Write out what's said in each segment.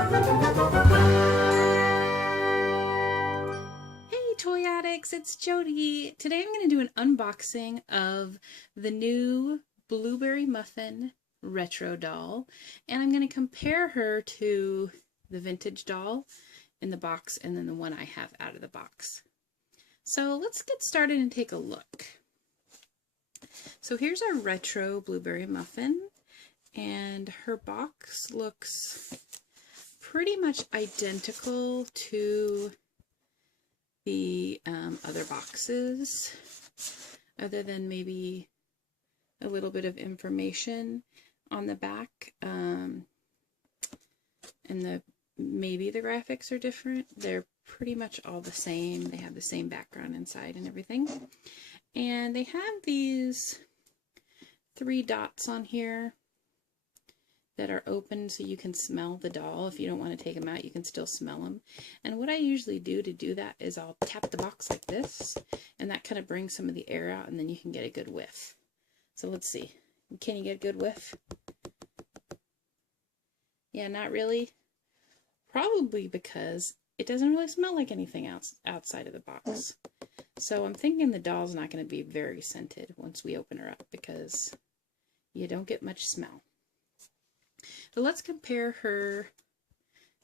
Hey Toy Addicts, it's Jody. Today I'm going to do an unboxing of the new Blueberry Muffin retro doll, and I'm going to compare her to the vintage doll in the box and then the one I have out of the box. So let's get started and take a look. So here's our retro Blueberry Muffin, and her box looks pretty much identical to the other boxes, other than maybe a little bit of information on the back, and maybe the graphics are different. They're pretty much all the same. They have the same background inside and everything, and they have these 3 dots on here that are open so you can smell the doll. If you don't want to take them out, you can still smell them. And what I usually do to do that is I'll tap the box like this, and that kind of brings some of the air out, and then you can get a good whiff. So let's see. Can you get a good whiff? Yeah, not really. Probably because it doesn't really smell like anything else outside of the box. So I'm thinking the doll's not going to be very scented once we open her up, because you don't get much smell. So let's compare her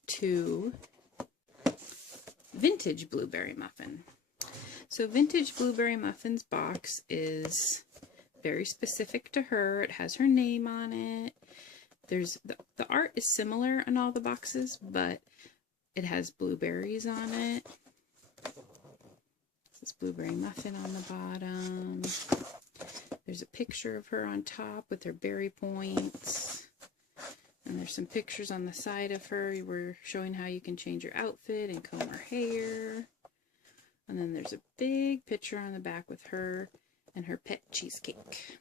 to vintage Blueberry Muffin. So vintage Blueberry Muffin's box is very specific to her. It has her name on it. There's the art is similar on all the boxes, but it has blueberries on it. This Blueberry Muffin on the bottom. There's a picture of her on top with her berry points. And there's some pictures on the side of her. We're showing how you can change your outfit and comb her hair. And then there's a big picture on the back with her and her pet cheesecake.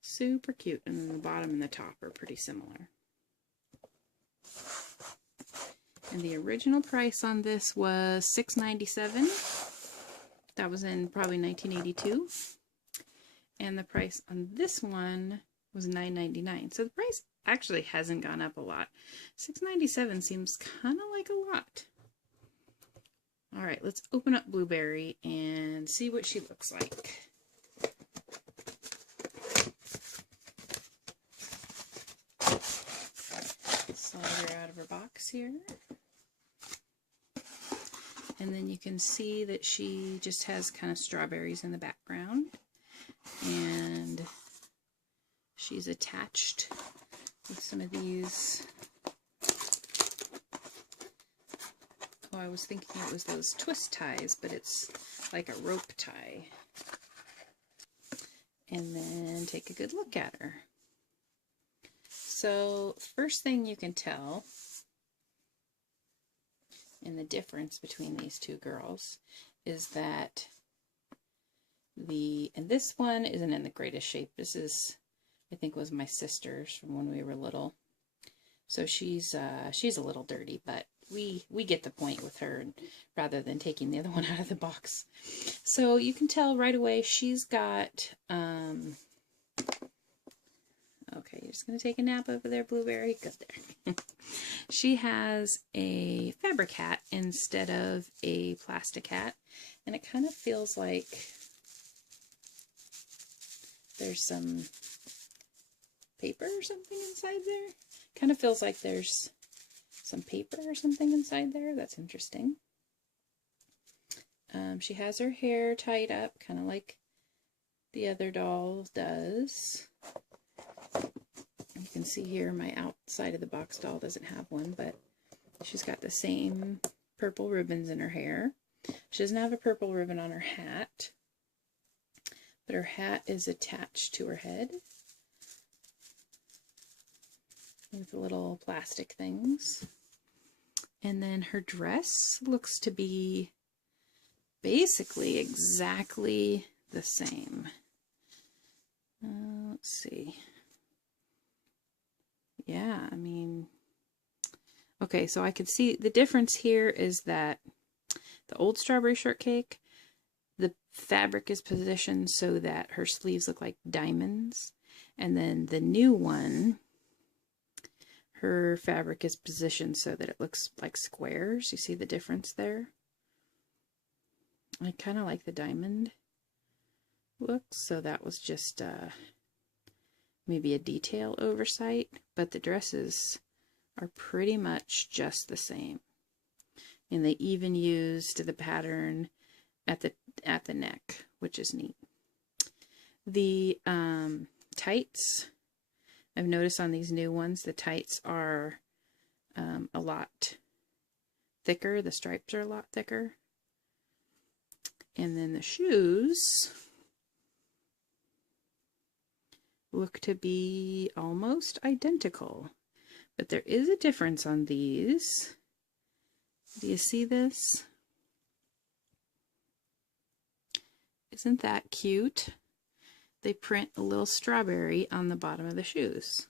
Super cute. And then the bottom and the top are pretty similar. And the original price on this was $6.97. That was in probably 1982. And the price on this one was $9.99. So the price actually hasn't gone up a lot. $6.97 seems kind of like a lot. All right, let's open up Blueberry and see what she looks like. Slide her out of her box here. And then you can see that she just has kind of strawberries in the background. And she's attached with some of these. Oh, I was thinking it was those twist ties, but it's like a rope tie. And then take a good look at her. So, first thing you can tell in the difference between these two girls is that and this one isn't in the greatest shape. This is, I think, was my sister's from when we were little. So she's a little dirty, but we get the point with her, rather than taking the other one out of the box. So you can tell right away she's got okay, you're just gonna take a nap over there, Blueberry. Good there. She has a fabric hat instead of a plastic hat, and it kind of feels like there's some paper or something inside there. Kind of feels like there's some paper or something inside there. That's interesting. She has her hair tied up, kind of like the other doll does. You can see here my outside of the box doll doesn't have one, but she's got the same purple ribbons in her hair. She doesn't have a purple ribbon on her hat, but her hat is attached to her head with little plastic things. And then her dress looks to be basically exactly the same. Let's see. Yeah, I mean, okay, so I could see the difference here is that the old strawberry shortcake, the fabric is positioned so that her sleeves look like diamonds. And then the new one, her fabric is positioned so that it looks like squares. You see the difference there? I kind of like the diamond look, so that was just maybe a detail oversight, but the dresses are pretty much just the same. And they even used the pattern at the neck, which is neat. The tights, I've noticed on these new ones, the tights are a lot thicker. The stripes are a lot thicker. And then the shoes look to be almost identical, but there is a difference on these. Do you see this? Isn't that cute? They print a little strawberry on the bottom of the shoes.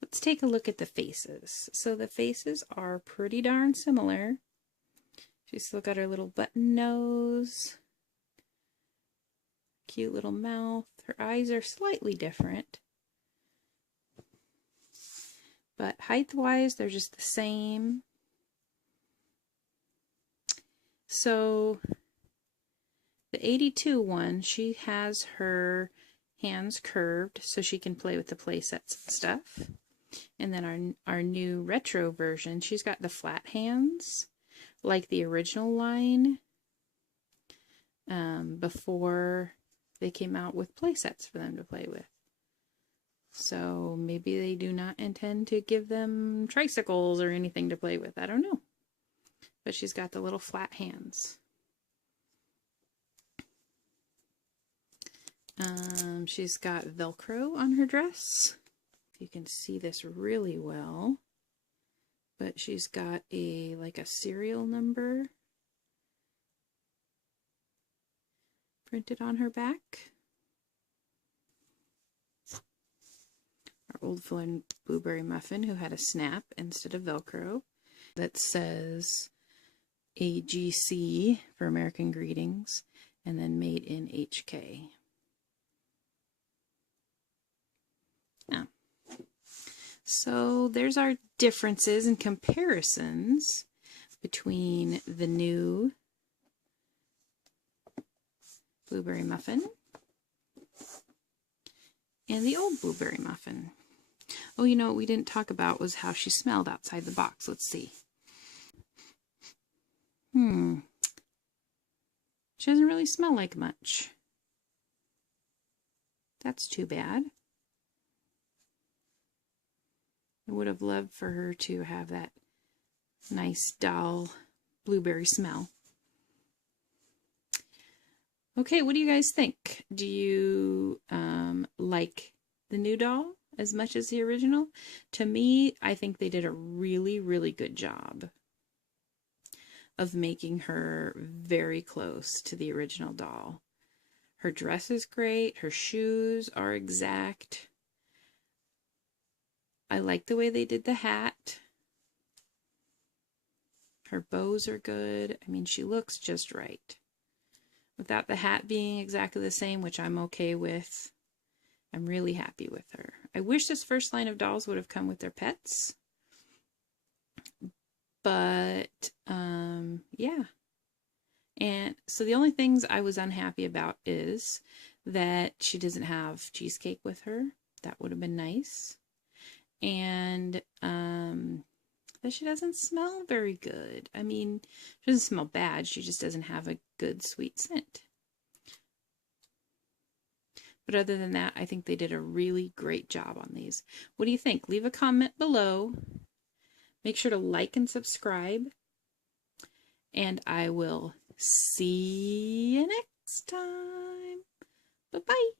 Let's take a look at the faces. So the faces are pretty darn similar. She's still got her little button nose, cute little mouth. Her eyes are slightly different, but height-wise, they're just the same. So the 82 one, she has her hands curved so she can play with the play sets and stuff. And then our new retro version, she's got the flat hands like the original line before they came out with play sets for them to play with. So maybe they do not intend to give them tricycles or anything to play with. I don't know. But she's got the little flat hands. She's got Velcro on her dress. You can see this really well. But she's got like a serial number printed on her back. Our old friend Blueberry Muffin, who had a snap instead of Velcro, that says AGC for American Greetings, and then made in HK. Now, so there's our differences and comparisons between the new Blueberry Muffin and the old Blueberry Muffin. Oh, you know what we didn't talk about was how she smelled outside the box. Let's see. She doesn't really smell like much. That's too bad. I would have loved for her to have that nice doll blueberry smell. Okay, what do you guys think? Do you like the new doll as much as the original? To me, I think they did a really, really good job of making her very close to the original doll. Her dress is great. Her shoes are exact. I like the way they did the hat. Her bows are good. I mean, she looks just right. Without the hat being exactly the same, which I'm okay with, I'm really happy with her. I wish this first line of dolls would have come with their pets. But, yeah. And so the only things I was unhappy about is that she doesn't have cheesecake with her. That would have been nice. And that she doesn't smell very good. I mean, she doesn't smell bad. She just doesn't have a good sweet scent. But other than that, I think they did a really great job on these. What do you think? Leave a comment below. Make sure to like and subscribe. And I will see you next time. Bye-bye.